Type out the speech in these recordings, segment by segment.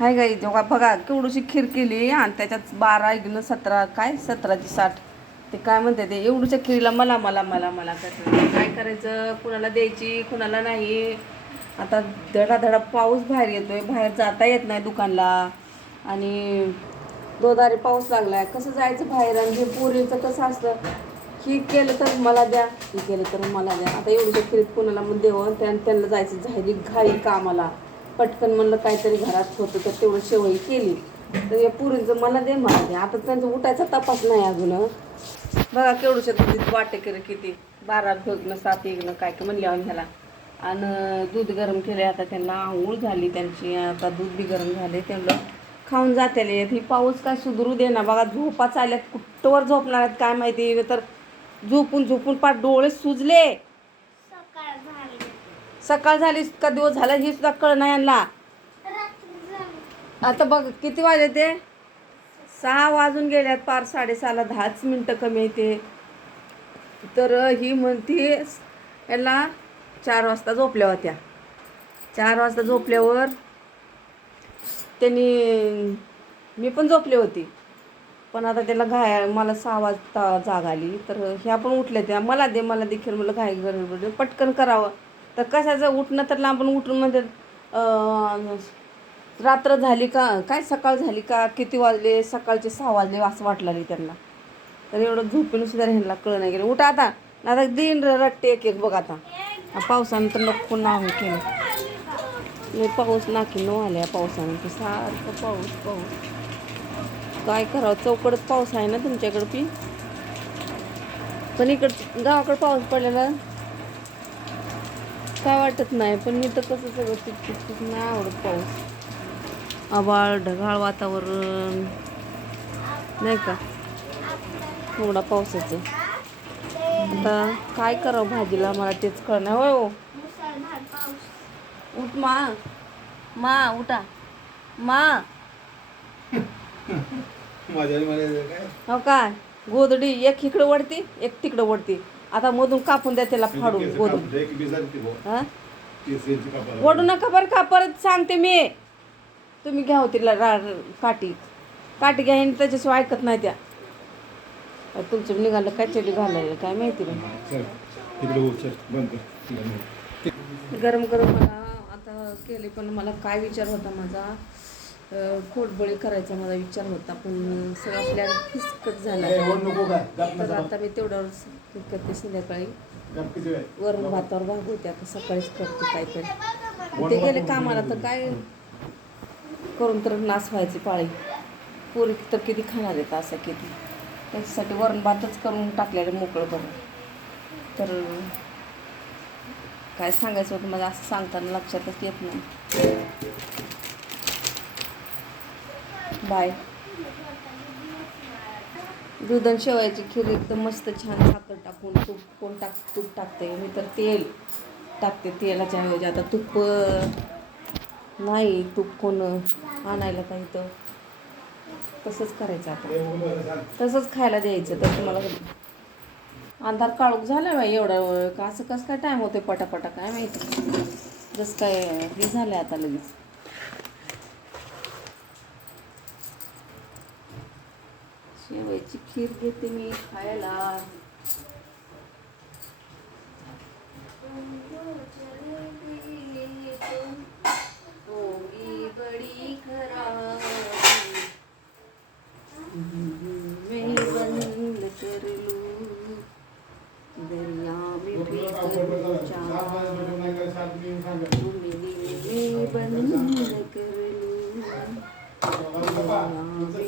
हाय गाई जेव्हा बघा केवढीशी खीर केली आणि त्याच्यात बारा इग्न सतरा काय? सतराची साठ. ते काय म्हणते ते? एवढूच्या खिरीला मला मला मला मला कसं? काय करायचं? कुणाला द्यायची कुणाला नाही? आता धडाधडा पाऊस बाहेर येतोय बाहेर जाता येत नाही दुकानला. आणि दोदारी पाऊस लागलाय. कसं जायचं बाहेर? आणि हे पोरीचं कसं असतं? ही केलं तर मला द्या ही केलं तर मला द्या. आता एवढीच्या खिरीत कुणाला मग देवं? त्यांना जायचं झाली घाई कामाला. पटकन म्हणलं काहीतरी घरात होतं तर तेवढं शेवई केली. तर या पुरींचं मला दे मला आता त्यांचं उठायचा तपास नाही अजून बघा केवढूच्या दुधीत वाटे केलं किती बारा भेगणं सात एकनं काय काय म्हणले आम्ही ह्याला. आणि दूध गरम केले आता त्यांना आंघोळ झाली त्यांची आता दूध बी गरम झाले त्यांना. खाऊन जातेले ही पाऊस काय सुधरू दे ना बघा झोपा चालल्यात कुठवर झोपणार आहेत काय माहिती. तर झोपून झोपून पाठ डोळे सुजले. सकाळ झाली का दिवस झाला ही सुद्धा कळ नाही यांना. आता बघ किती वाजले ते? सहा वाजून गेल्यात पार साडेसहाला. दहाच मिनटं कमी येते तर ही म्हणती याला चार वाजता झोपल्या होत्या. चार वाजता झोपल्यावर त्यांनी मी पण झोपले होती. पण आता त्याला घाय मला सहा वाजता जाग आली. तर ह्या पण उठल्या त्या. मला दे मला देखील मला घाई गरज पटकन करावं. तर कशाचं? उठणं तर लांबून उठून म्हणजे रात्र झाली का? काय सकाळ झाली का? किती वाजले? सकाळचे सहा वाजले असं वाटलं नाही त्यांना. तर एवढं झोपून सुद्धा ह्यांना कळ नाही गेलं. उठा आता. आता दिन रट्टे एक एक बघ आता. पावसानं तर नको नाव केलं पाऊस नाकी न आल्या पावसानं तर सारखं पाऊस पाऊस. काय करावं? चौकडच पाऊस आहे ना तुमच्याकडं पी? पण इकड गावाकडे पाऊस पडलेला. काय वाटत नाही पण मी तर कसं सगळं टिक नाही आवडत पाऊस. आभाळ ढगाळ वातावरण. नाही का? थोडा पावसाचं आता काय करावं भाजीला? मला तेच कळ नाही होय हो. उठ मा. मा उठा. मा. हो काय? गोदडी एक इकडं वडती एक तिकडं वडती आता मधून कापून द्या त्याला फाडून भाऊ. हा. वडू नका बरं का परत सांगते मी. तुम्ही घ्या होती ला- रा- काठी. काठी घ्या आणि त्याच्याशिवाय ऐकत नाही त्या. तुमचं निघालं काय चडी घालायला काय माहिती नाही हो गरम गरम मला आता केले पण मला काय विचार होता माझा? अं, खोटबळी करायचा माझा विचार होता पण सगळा प्लॅन फिसकट झाला. काय तर. आता मी तेवढ्यावर करते संध्याकाळी. वरून भातावर भागवते आता सकाळीच करते काहीतरी ते गेले कामाला तर काय करून तर नाश व्हायची पाळी. पोरी तर किती खाणार आहेत असं किती. त्याच्यासाठी वरण भातच करून टाकलेलं मोकळं बरं तर काय सांगायचं होतं मला असं सांगताना लक्षातच येत नाही. बाय. दूध आणि शेवायची खीर एकदम मस्त छान साखर टाकून तूप कोण टाक तूप टाकते? मी तर तेल टाकते तेलाच्या ऐवजी. आता तूप नाही तूप कोण आणायला पाहिजे तसंच करायचं आता. तसंच खायला द्यायचं. तर तुम्हाला अंधार काळोख झाला बाई एवढा का असं कसं काय टाईम होते पटापटा? काय माहिती. जसं काय हे झालं आता लगेच. शेवयाची खीर घेते मी खायला होगी बड़ी खराब मैं बंद कर लूं। तुमजो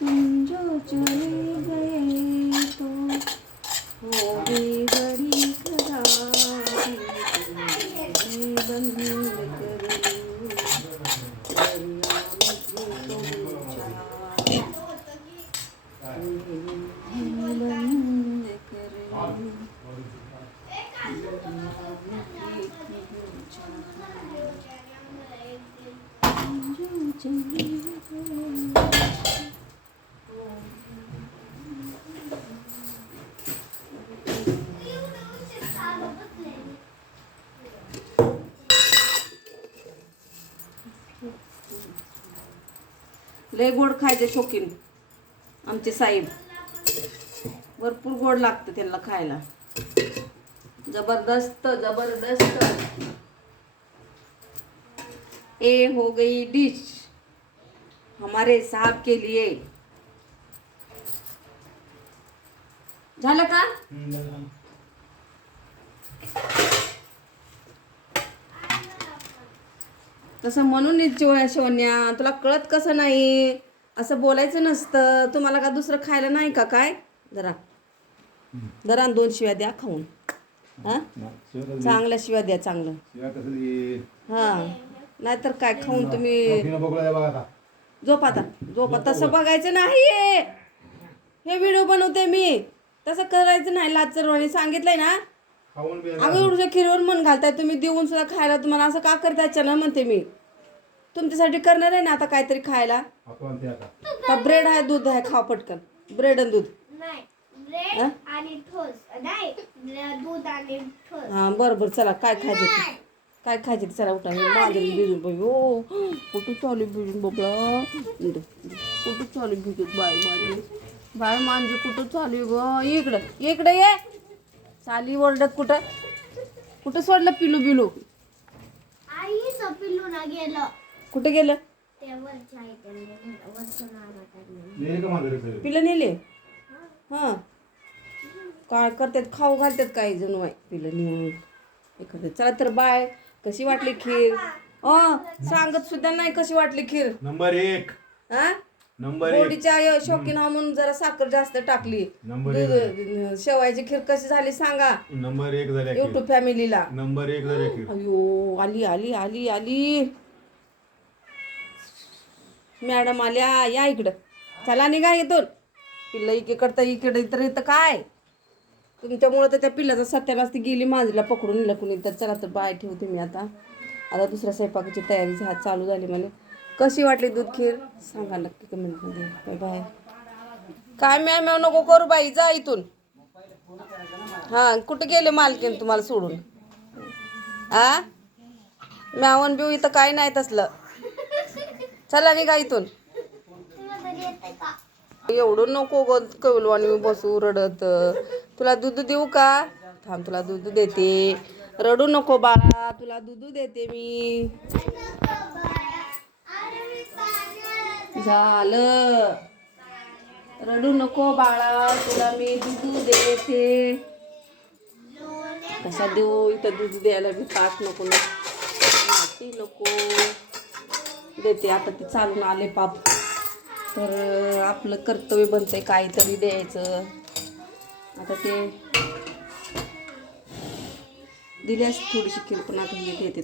तुम जो चले गए तो होगी बड़ी खराबी बंद कर बंद कर लूं जो चले गए लय गोड खायचे शौकीन आमचे साहेब. भरपूर गोड लागतं त्यांना खायला. जबरदस्त जबरदस्त. ए हो गई डिश. हमारे साहब के लिए. झालं का? तसं म्हणून शिवण्या तुला कळत कसं नाही? असं बोलायचं नसतं. तुम्हाला का दुसरं खायला नाही का काय? जरा. जरा दोन शिव्या द्या खाऊन. हा? चांगल्या शिव्या द्या चांगलं. हा. नाहीतर काय खाऊन तुम्ही बघा आता. झोप आता. झोप आता. तसं बघायचं नाही हे व्हिडिओ बनवते मी. तसं करायचं नाही लाचरवाणी सांगितलंय ना? खाऊन बी अगं एवढ्या खिरीवर मन घालताय तुम्ही देऊन सुद्धा खायला तुम्हाला असं का करताय ना म्हणते मी. तुमच्यासाठी करणार आहे ना आता काहीतरी खायला? आपण ते आता. ब्रेड आहे दूध आहे खाव पटकन. ब्रेड आणि दूध. नाही ब्रेड आणि ठोस. नाही दूध आणि ठोस. हा बरं बरं चला काय खायचं ते? काय खायचं ते? चला उठा. हे मांजरी भिजून बाई ओ कुठं चालू भिजून बाबला कुठं चालू भिजून. बाय माझी बाय मांजी कुठं चालू आहे ग. इकडं इकडं ये. चाली ओरडत कुठं? कुठं सोडलं पिलू बिलू? आईचं पिल्लूला गेलं. कुठं गेलं? पिलं नेले? हां. काय करतात? खाऊ घालतात काही जण वाय पिलं नेऊन. करतात चला तर बाय. कशी वाटली खीर? अ सांगत सुद्धा नाही कशी वाटली खीर. नंबर एक. हा? नंबर एक. गोडीच्या य- शौकीन हा म्हणून जरा साखर जास्त टाकली. नंबर एक दूध- शेवायची खीर कशी झाली सांगा. नंबर एक झाल्या की. युट्यूब फॅमिलीला नंबर एक झाल्या की अयो आली आली आली आली. मॅडम आल्या या इकडं. चला निघा इथून. पिल्लं इकडं इकडे तर इथं काय? तुमच्यामुळं तर त्या पिल्लाचा सत्यानाच ती गेली माझीला पकडून नेलं कुणी तर चला तर बाय ठेवते मी आता. आता दुसऱ्या स्वयंपाकाची तयारी झा चालू झाली मला कशी वाटली दूध खीर? सांगा नक्की कमेंटमध्ये बाय बाय काय मॅम मॅम नको करू बाई जा इथून. हां कुठे गेले मालकीन तुम्हाला सोडून? आ? मॅवन बिव इथं काय नाही तसलं. चला मी का इथून. एवढं नको ग आणि मी बसू रडत. तुला दूध देऊ का? थांब तुला दूध देते. रडू नको बाळा तुला दूध देते मी. झालं. रडू नको बाळा तुला मी दूध देते. कशा देऊ? इथं दूध द्यायला मी पाच नको ना. माती नको. देते आता ते चालून आले पाप. तर आपलं कर्तव्य बनतंय काहीतरी द्यायचं. आता ते दिल्यास थोडीशी खीर पण आता मी देते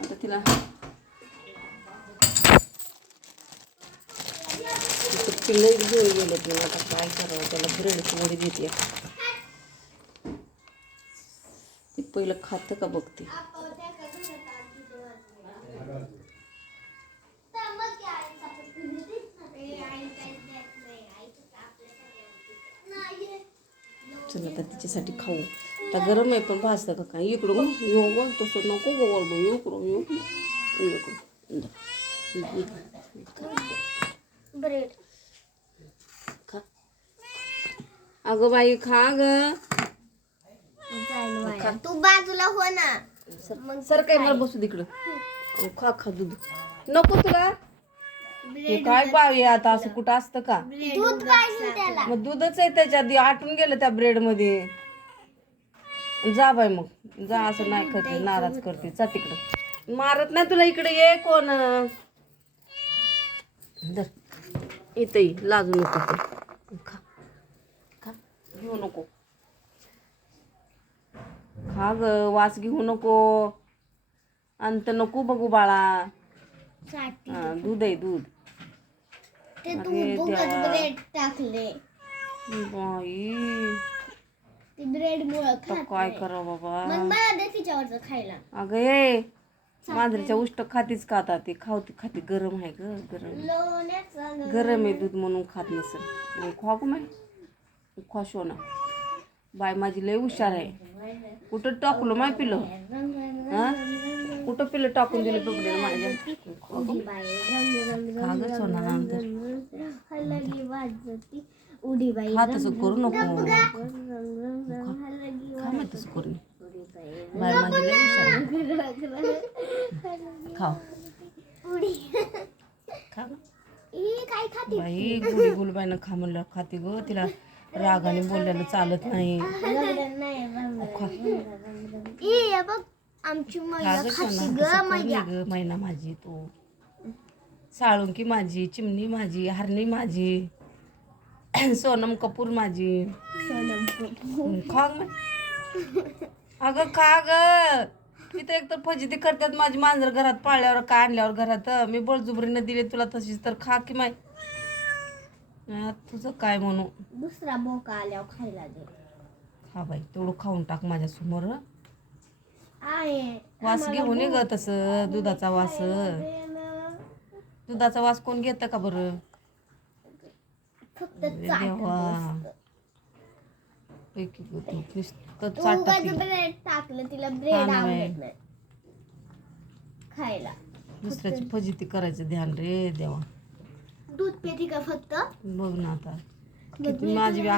आता तिला पिल्लही घेऊन गेलेत ना आता काय करावं? त्याला ब्रेडची वडी देते ते पहिलं खातं का बघते? चला आता तिच्यासाठी खाऊ. आता गरम आहे पण भाजतं का काय? इकडं गं यो गं तसं नको गं येऊ इकडं यो इकडं ब्रेड खा अगं बाई खा ग. तू बाजूला हो ना. मग सर काय मला बसू तिकडं खा खा दूध. नको तुला. हे काय बाई आता? असं कुठं असतं का? दूध पाहिजे त्याला. मग दूधच आहे त्याच्यात ते आटून गेलं त्या ब्रेडमध्ये. जा बाई मग. जा असं नाही करते. नाराज करते. जा तिकडं. मारत नाही तुला इकडे. ये कोण? इथं ये. लाजू नको. खा. घेऊ नको. खा ग वास घेऊ नको. अंत नको बघू बाळा. हा, दूध आहे दूध. ते अरे दूध उगत देवा. ब्रेड टाकले. बाई. ती ब्रेड मुळे आता खात काय नाही. बाबा? मला दे तिच्यावरचं खायला. अगं ये. मांजरीच्या उष्ट खातीच का आता ती खावती खाती गरम आहे ग गरम. लोण्याचं गरम आहे दूध म्हणून खात नसेल. मग खा ग माय खा शोना बाय माझी लय हुशार आहे. कुठं टाकलो माय पिलं हा? कुठं पिलं टाकून दिले पकडे माझ्या? सोना नंतर हा तसं करू नको. खा मग तसं बाई बाय माझी लय हुशार. खाव. उडी खा काय बाई गुडी गुलबाईनं खा म्हणलं. खाते ग तिला. रागाने बोलल्यानं चालत नाही. मैना माझी तू. साळुंकी माझी चिमणी माझी हरणी माझी सोनम कपूर माझी. खा. अगं खा ग. तिथं एक तर फजिती करतात माझी मांजर घरात पाळल्यावर का आणल्यावर घरात. मी बळजुबरीनं दिले तुला तशीच तर खा की माय. तुझं काय म्हणू? दुसरा बोका आल्यावर खायला दे. खा बाई तेवढं खाऊन टाक माझ्यासमोर. आहे. वास घेऊन ग तसं दुधाचा वास. दुधाचा वास कोण घेतं का बरं? फक्त अरे चाट देवा. पैकी ग तू नुसतं तू चाटत उगाच ती. ब्रेड टाकलं तिला ब्रेड ना बाई. आवडत नाही. खायला. दुसऱ्याची फजिती करायचं ध्यान रे देवा. दूध पेती का फक्त? बघ ना आता. किती माझी बी